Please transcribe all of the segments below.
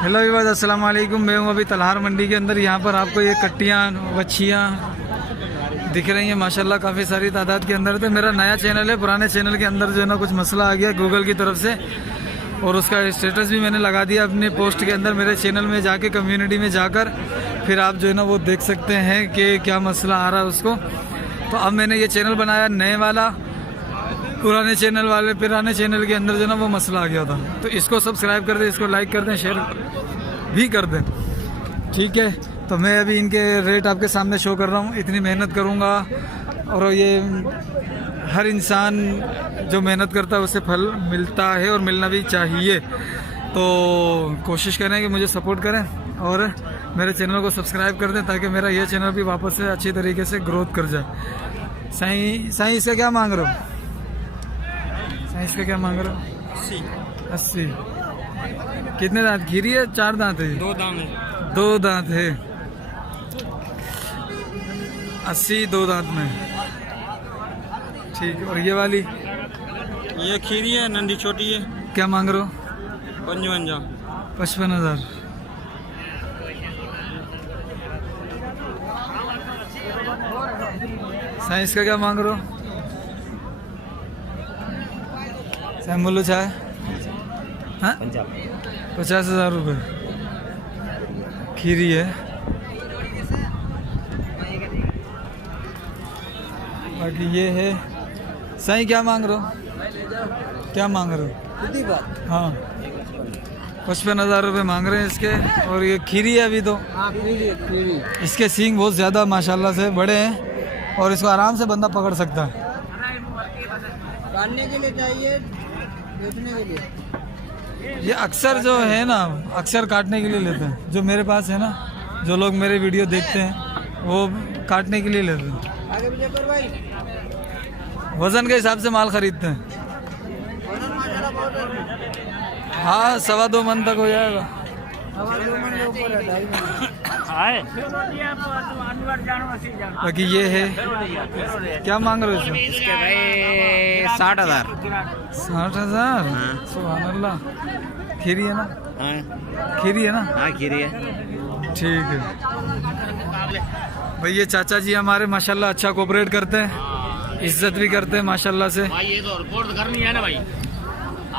Hello विवाद, अस्सलाम वालेकुम। मैं हूँ अभी तलहार मंडी के अंदर। यहाँ पर आपको ये कट्टियाँ बच्चियाँ दिख रही हैं माशाल्लाह, काफ़ी सारी तादाद के अंदर। तो मेरा नया चैनल है, पुराने चैनल के अंदर जो है ना कुछ मसला आ गया गूगल की तरफ से, और उसका स्टेटस भी मैंने लगा दिया अपने पोस्ट के अंदर। मेरे चैनल में जाके कम्युनिटी में जाकर फिर आप जो है ना वो देख सकते हैं कि क्या मसला आ रहा है उसको। तो अब मैंने ये चैनल बनाया नए वाला, पुराने चैनल के अंदर जो ना वो मसला आ गया था। तो इसको सब्सक्राइब कर दें, इसको लाइक कर दें, शेयर भी कर दें, ठीक है। तो मैं अभी इनके रेट आपके सामने शो कर रहा हूँ। इतनी मेहनत करूँगा और ये हर इंसान जो मेहनत करता है उसे फल मिलता है और मिलना भी चाहिए। तो कोशिश करें कि मुझे सपोर्ट करें और मेरे चैनल को सब्सक्राइब कर दें ताकि मेरा ये चैनल भी वापस से अच्छी तरीके से ग्रोथ कर जाए। साईं इसका क्या मांग रहे हो? इसका क्या मांग रहे हो? 80। कितने दांत? खीरी है? 4 दांत है? 2 दांत है। 2 दांत है। 80 2 दांत में, ठीक। और ये वाली? ये खीरी है, नंदी छोटी है। क्या मांग रहे हो? 55। 55,000। साइंस का क्या मांग रहे हो? मूल्य छा है? हाँ, 50,000 रुपये। खीरी है। बाकी ये है। साईं क्या मांग रहे हो? क्या मांग रहे हो? हाँ, 55,000 रुपये मांग रहे हैं इसके। और ये खीरी है अभी तो। इसके सींग बहुत ज़्यादा माशाल्लाह से बड़े हैं और इसको आराम से बंदा पकड़ सकता है। काटने के लिए चाहिए, बेचने के लिए। ये अक्सर जो है ना, अक्सर काटने के लिए लेते हैं। जो मेरे पास है ना, जो लोग मेरे वीडियो देखते हैं वो काटने के लिए लेते हैं। आगे पीछे कर भाई। वजन के हिसाब से माल खरीदते हैं। वजन माशाल्लाह बहुत है। हाँ, 2.25 मन तक हो जाएगा। 2 मन के ऊपर है, 2.5 मन। बाकी ये है। क्या मांग रहे हो इसमें? इसके भाई 60,000। 60,000? सुभान अल्लाह। खीरी है ना? खीरी है ना? हाँ, खीरी है। ठीक है भाई। ये चाचा जी हमारे माशाल्लाह अच्छा कोऑपरेट करते हैं, इज्जत भी करते हैं माशाल्लाह से। भाई ये तो रिपोर्ट करनी है ना भाई।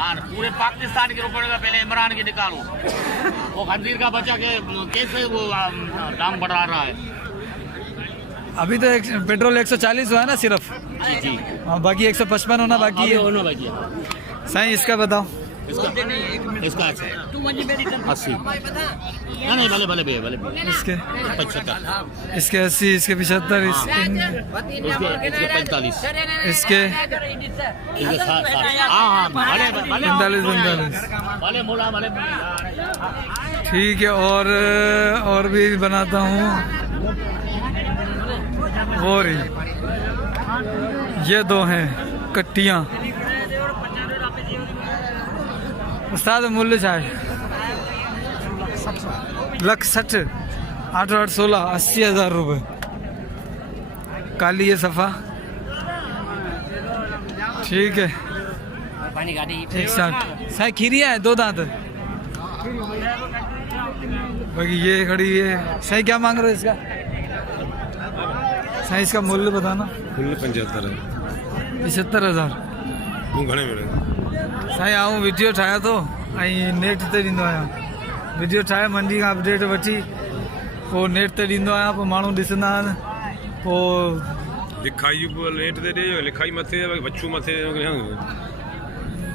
और पूरे पाकिस्तान के रुपए का पहले इमरान के निकालो। वो खंजीर का बच्चा के कैसे वो दाम बढ़ा रहा है। अभी तो पेट्रोल 140 हुआ है ना सिर्फ। जी जी। हाँ, बाकी 155 होना बाकी है। होना बाकी है। साईं इसका बताओ। इसका 80। नहीं भले भले भैया, भले इसके 75। इसके 80, इसके 75, इसके 45। इसके 60। हाँ भले भले 45। भले बोला भले। ठीक है। और भी बनाता हूँ। और ये 2 हैं कट्टियाँ। उस्ताद मूल्य चाहे 1,60,000, 8 8 16 80,000 रुपये। काली है सफ़ा, ठीक है। 160। साईं खीरी है, 2 दांत। बाकी ये खड़ी है। साईं क्या मांग रहे हो इसका? साईं इसका मूल्य बताना। मूल्य 75 है। 75,000। तूं घणे मिले? साईं आऊं वीडियो ठाहिया तो ऐं नेट ते ॾींदो आहियां। वीडियो ठाहे मंडी खां अपडेट वठी पोइ नेट ते ॾींदो आहियां। पोइ माण्हू ॾिसंदा आहिनि। पोइ लिखाई नेट ते ॾे, लिखाई मथे बच्चू मथे।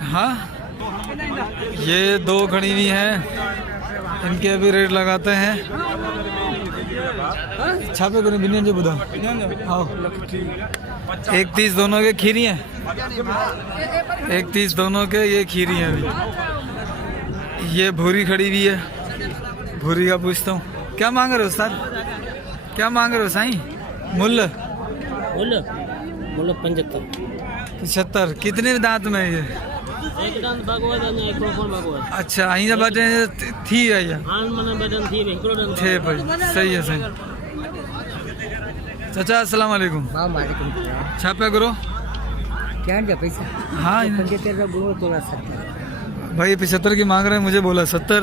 हाँ, ये 2 खड़ी हुई हैं, इनके भी रेट लगाते हैं। छापे को बिनियन जो बुधा। हाँ, 1,30 दोनों के खीरी हैं। 1,30 दोनों के ये खीरी हैं। अभी ये भूरी खड़ी हुई है। भूरी का पूछता हूँ क्या मांग रहे हो उस्ताद? क्या मांग रहे हो साईं? मूल्य 75। कितने दांत में है ये? एक दांत भगवा दांत, एक प्रोफोन भगवा। अच्छा, अहीं बटे थी है या? हां मने बटन थी हिकड़ो दांत थे भाई। सही है सही। चाचा अस्सलाम वालेकुम। वालेकुम। छा पे करो? क्या जा पैसा? हाँ 75 का बोलो तो 70। भाई 75 की मांग रहे हैं, मुझे बोला 70।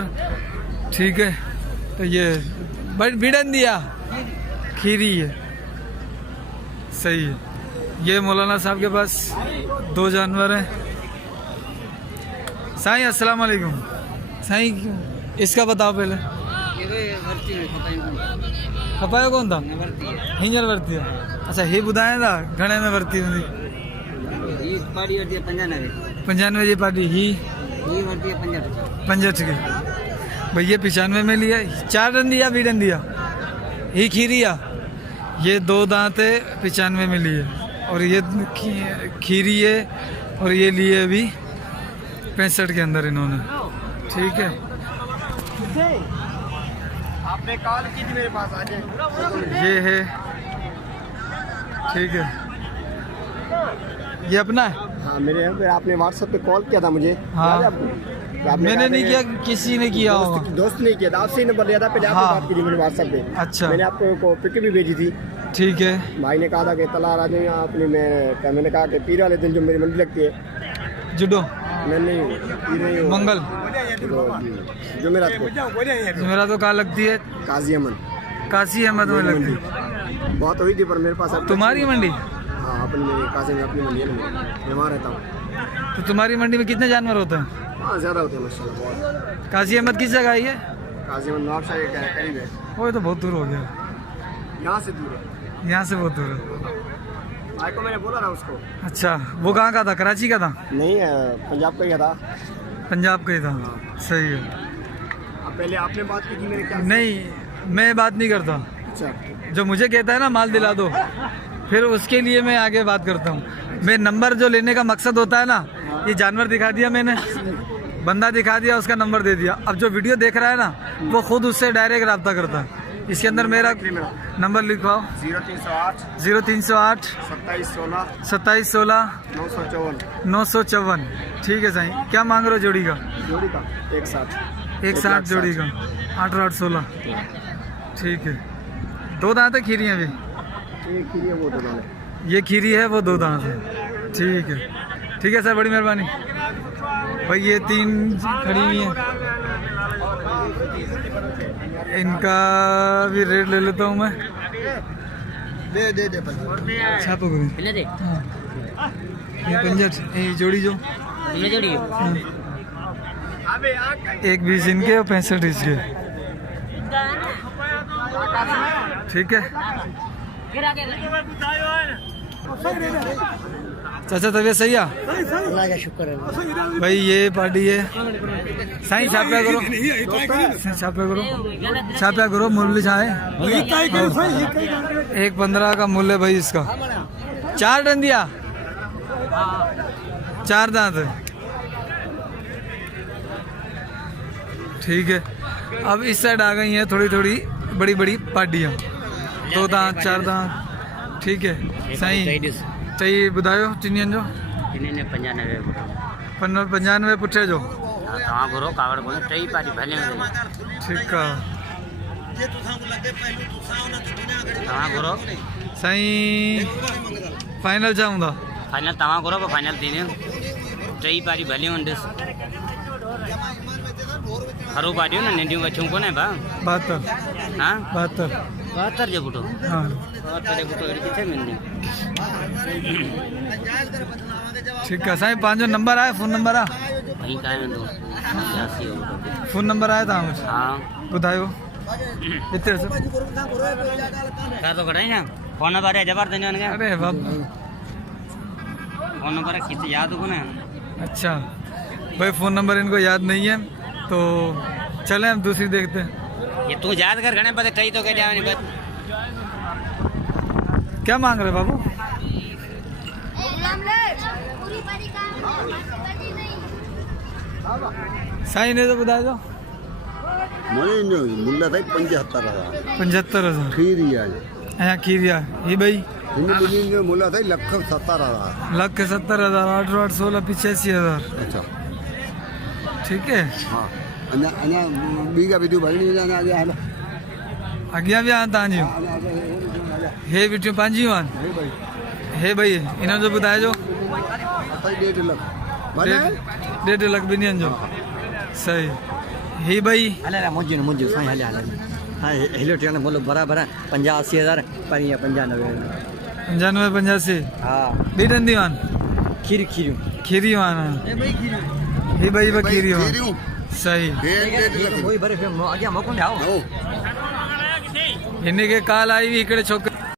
ठीक है, तो ये बिडन दिया खीरी है, सही है। ये मौलाना साहब के पास 2 जानवर हैं। साईं अस्सलाम वालेकुम। साईं इसका बताओ पहले, खपायो कौन था? हिंजर वर्ती है। अच्छा, ही बुधाए था घणे में वर्ती हुई? 95 जी पार्टी ही 65 की भैया 95 में लिया। 4 रन दिया, बीडन दिया, ही खीरिया। ये 2 दांत है, 95 में लिए, और ये खीरी है, और ये लिए अभी 65 के अंदर इन्होंने। ठीक है, आपने कॉल की थी मेरे पास आज। ये है, ठीक है, ये अपना है। हाँ मेरे यहाँ पे आपने व्हाट्सएप पे कॉल किया था मुझे। हाँ। याद है आपको? आपने मैंने कहा नहीं था किया, किसी ने किया होगा। दोस्त ने किया था, आपसे ही नंबर लिया था पहले। आपने हाँ। बात की थी मैंने व्हाट्सएप पे। अच्छा, मैंने आपको पिक भी भेजी थी। ठीक है, भाई ने कहा था कि तलार आ जाएंगे आपने। मैंने कहा कि पीर वाले दिन जो मेरी मंडी लगती है। जुडो नहीं पीर नहीं, वो मंगल जुमेरात को। मेरा तो कहाँ लगती है? काजी अमन काशी अहमद में लगती है। बात हुई थी पर मेरे पास अब तुम्हारी मंडी? हाँ अपनी काजी में अपनी मंडी है ना, मैं वहाँ रहता हूँ। तो तुम्हारी मंडी में कितने जानवर होते हैं? हाँ ज़्यादा होते हैं माशाल्लाह बहुत। काशी अहमद किस जगह आई है? काजी अमन नवाबशाह के करीब है। वो तो बहुत दूर हो गया, यहाँ से दूर है। यहाँ से बहुत दूर है। भाई को मैंने बोला ना उसको। अच्छा, वो कहाँ का था? कराची का था? नहीं पंजाब का ही था। पंजाब का ही था, सही है। अब पहले आपने बात की थी मेरे क्या? नहीं, मैं बात नहीं करता। अच्छा जो मुझे कहता है ना माल दिला दो, फिर उसके लिए मैं आगे बात करता हूँ। मैं नंबर जो लेने का मकसद होता है ना, ये जानवर दिखा दिया मैंने, बंदा दिखा दिया, उसका नंबर दे दिया। अब जो वीडियो देख रहा है ना, वो खुद उससे डायरेक्ट रब्ता करता है। इसके अंदर मेरा नंबर लिखवाओ। 0308 0308 2716 2716 954 954। ठीक है साईं, क्या मांग रहे हो जोड़ी का? जोड़ी का 160 जोड़ी का 8816। ठीक है, 2 दांत है, खीरियाँ भी। एक खीरी है वो तो दाल है। ये खीरी है, वो 2 दांत है। ठीक है, ठीक है सर, बड़ी मेहरबानी भाई। ये 3 खड़ी हुई हैं, इनका भी रेट ले लेता हूँ मैं। दे छापो करो। दे हाँ, ये 65, ये जोड़ी जो ये जोड़ी हाँ। 1 20 इनके और 65 इसके। ठीक है चाचा, तबीयत सही है? अल्लाह का शुक्र है। भाई ये पार्टी है। साईं छाप्या करो, छाप्या करो, छाप्या करो। मूल्य चाहे 115 का मूल्य भाई इसका। 4 टन दिया, 4 दांत है। ठीक है, अब इस साइड आ गई हैं थोड़ी थोड़ी बड़ी बड़ी पार्टियाँ। 2 दांत, 4 दांत। ठीक है साईं, चाहिए बुधायो चिनियन जो 95 पुठे जो। तव्हां घुरो कावड़ कोन टई पारी भले ठीक है तव्हां घुरो साईं, फाइनल चाहूँगा। फाइनल तव्हां घुरो पोइ फाइनल थींदियूं। टई पारी भलियूं आहिनि ॾिस। हरू पारियूं न नंढियूं बचियूं कोन्हे भाउ। 72 हाँ 72। 72 जो पुटो हाँ 72 जो पुटो अहिड़ी किथे मिलंदी। ठीक है साईं, पंहिंजो नंबर आहे, फ़ोन नंबर आहे? कहीं काहे वेंदो 86 जो पुटो। फ़ोन नंबर आहे तव्हां वटि? हाँ ॿुधायो हिते अचो। छा थो कढाई न फोन नंबर आहे जबर तुंहिंजो हिनखे। अरे बाप, फोन नंबर किथे यादि कोन्हे। अच्छा भाई, फ़ोन नंबर इनको याद नहीं है तो चलें हम दूसरी देखते हैं। ये तू याद कर घणे पते टई तो कह ॾियां बस। क्या मांग रहे बाबू? साईं ने तो ॿुधाइजो। मुल्ला साईं 75,000 75,000। खीरी आहे। ऐं खीरिया ही भाई हिन ॿिन्हिनि जो मुल्ला साईं 1,70,000। 1,70,000, 8 16 85,000। अच्छा ठीक है, हाँ अञा अञा ॿी का वीडियो भरणी हुजे अञा अॻियां हल। अॻियां बि आहिनि तव्हांजियूं? हे बिटियूं पंहिंजियूं आहिनि? हे भाई इन्हनि जो ॿुधाइजो। 1.5 लख 1.5 लख ॿिन्हिनि जो। सही, ही भाई हले मुंहिंजो मुंहिंजो साईं हले हले हाँ हेलो ट्रेन बोलो बराबरि आहे 50-80 हज़ार पर ईअं 95 95-85 हा ॿी ॾंदी वान खीरियूं खीरी वान ही भाई बा खीरी वान सही वही भरे फिर अॻियां मोकिलियो हिन खे काल आई हुई हिकिड़े छोकिरे